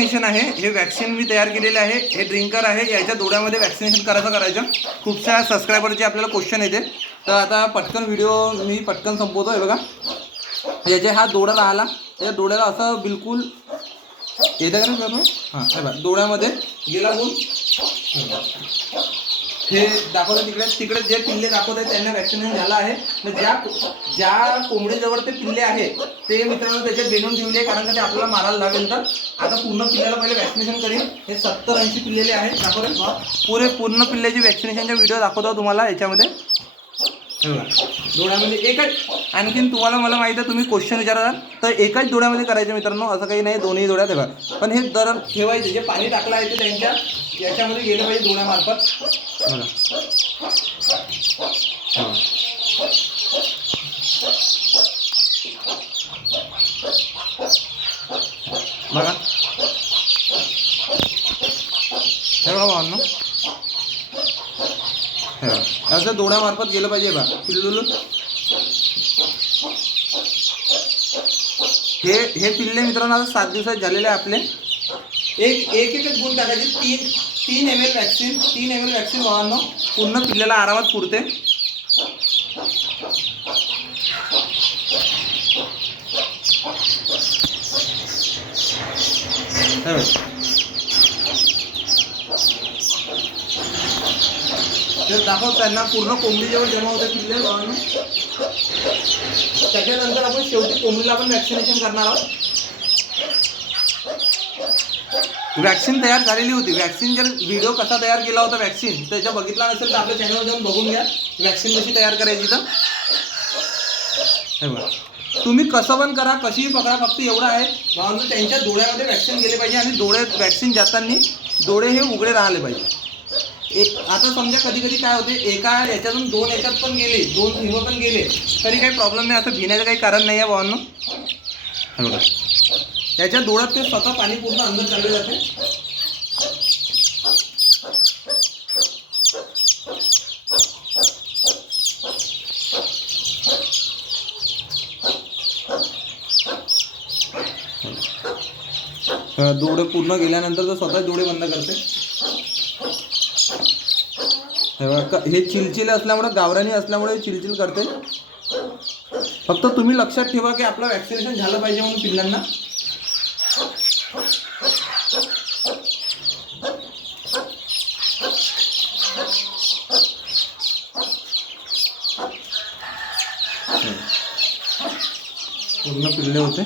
Vaccination आहे. हे vaccine मी तयार केलेले आहे. हे ड्रिंकर आहे. याच्या डोळ्यामध्ये वॅक्सिनेशन करायचं करायचं. खूपशा सबस्क्रायबरचे आपल्याला क्वेश्चन येते. तर आता पटकन व्हिडिओ मी पटकन संपवतो आहे बघा. याचे हा डोळा राहिला. या डोळ्याला असं बिलकुल येतं का ना हां. हे बघा डोळ्यामध्ये गेला गुण हे दाखवलं तिकडे. तिकडे जे पिल्ले दाखवत आहेत त्यांना वॅक्सिनेशन झालं आहे. तर ज्या ज्या कोंबडीजवळ ते पिल्ले आहे ते मित्रांनो त्याच्यात बेनून ठेवले आहे कारण का ते आपल्याला मारायला लागेल तर. आता पूर्ण पिल्ल्याला पहिले वॅक्सिनेशन करीन. हे सत्तर ऐंशी पिल्लेले आहेत. दाखवले? पुरे पूर्ण पिल्ल्याची वॅक्सिनेशनचा व्हिडिओ दाखवतो तुम्हाला याच्यामध्ये. हे. डोळ्यामध्ये एकच आणखीन तुम्हाला मला माहिती आहे तुम्ही क्वेश्चन विचाराल तर एकाच डोळ्यामध्ये करायचं मित्रांनो असं काही नाही दोन्ही डोळ्यात बघा. पण हे दर ठेवायचे जे पाणी टाकलं आहे ते त्यांच्या याच्यामध्ये गेलं पाहिजे डोळ्यामार्फत बघा. हे. बघा. हे असं डोळ्यामार्फत गेलं पाहिजे बा पिल्लू हे हे पिल्ले मित्रांनो आता सात दिवसात झालेले आहे आपले. एक एक एकच गुण टाकायचे. तीन तीन एम एल वॅक्सिन तीन एम एल वॅक्सिन भावांनो. पूर्ण पिल्ल्याला आरामात पुरते. दाखव त्यांना पूर्ण कोंबडीजवळ जमा होते पिल्ले त्याच्यानंतर आपण शेवटी कोंबडीला आपण वॅक्सिनेशन करणार आहोत. वॅक्सिन तयार झालेली होती. वॅक्सिन जर व्हिडिओ कसा तयार केला होता वॅक्सिन त्याच्या बघितला नसेल तर आपल्या चॅनलवर जाऊन बघून घ्या. वॅक्सिन कशी तयार करायची तर. हे बघा. तुम्ही कसं पण करा कशीही पकडा फक्त एवढं आहे. भावांनो त्यांच्या डोळ्यामध्ये वॅक्सिन गेले पाहिजे आणि डोळे वॅक्सिन जाताना डोळे हे उघडे राहिले पाहिजे. एक आता समजा कधी कधी काय होते एका याच्यातून दोन याच्यात पण गेले दोन थेंब पण गेले तरी काही प्रॉब्लेम नाही. असं भिण्याचं काही कारण नाही आहे भावांनो. हे बघा. त्याच्या डोळ्यात ते स्वतः पाणी पूर्ण अंदर चालले जाते. डोळे पूर्ण गेल्यानंतर तो स्वतः डोळे बंद करते. हे चिलचिल असल्यामुळे गावरानी असल्यामुळे चिलचिल करते. फक्त तुम्ही लक्षात ठेवा की आपलं वॅक्सिनेशन झालं पाहिजे म्हणून पिल्लांना. पूर्ण पिल्ले होते.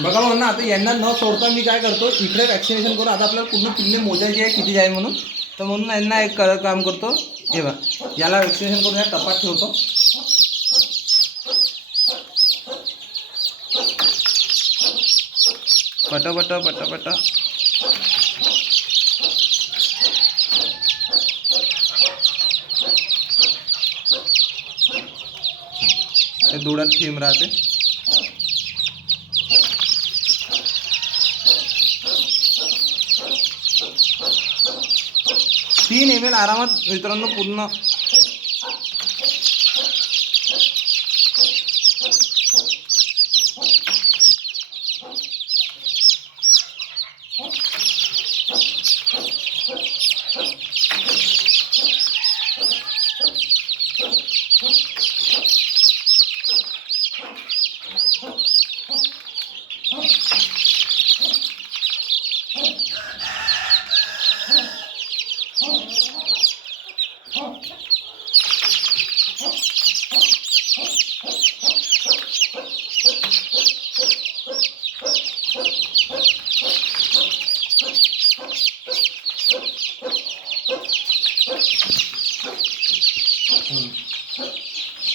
बघा म्हणा आता यांना न सोडता मी काय करतो इकडे वॅक्सिनेशन करून आता आपल्याला पूर्ण पिल्ले मोजायचे आहे किती आहे म्हणून? तर म्हणून यांना एक काम करतो. हे बघा याला वॅक्सिनेशन करून या टपात ठेवतो. पटापट पटापट ते डोळ्यात थेंब राहते. तीन एम एल आरामात मित्रांनो पूर्ण.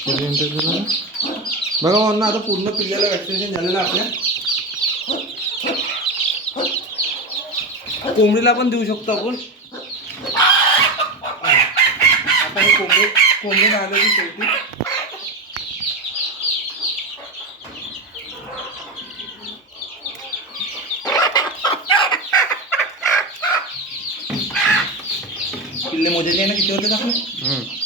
किती मिनिटं झालं ना? बघा म्हणून आता पूर्ण पिल्ल्याला वॅक्सिनेशन झालेलं आपल्या. कोंबडीला पण देऊ शकतो आपण. आता हे कोंबडी कोंबडी राहिलेली शेवटी. पिल्ले मोजायचे ना किती होते आपले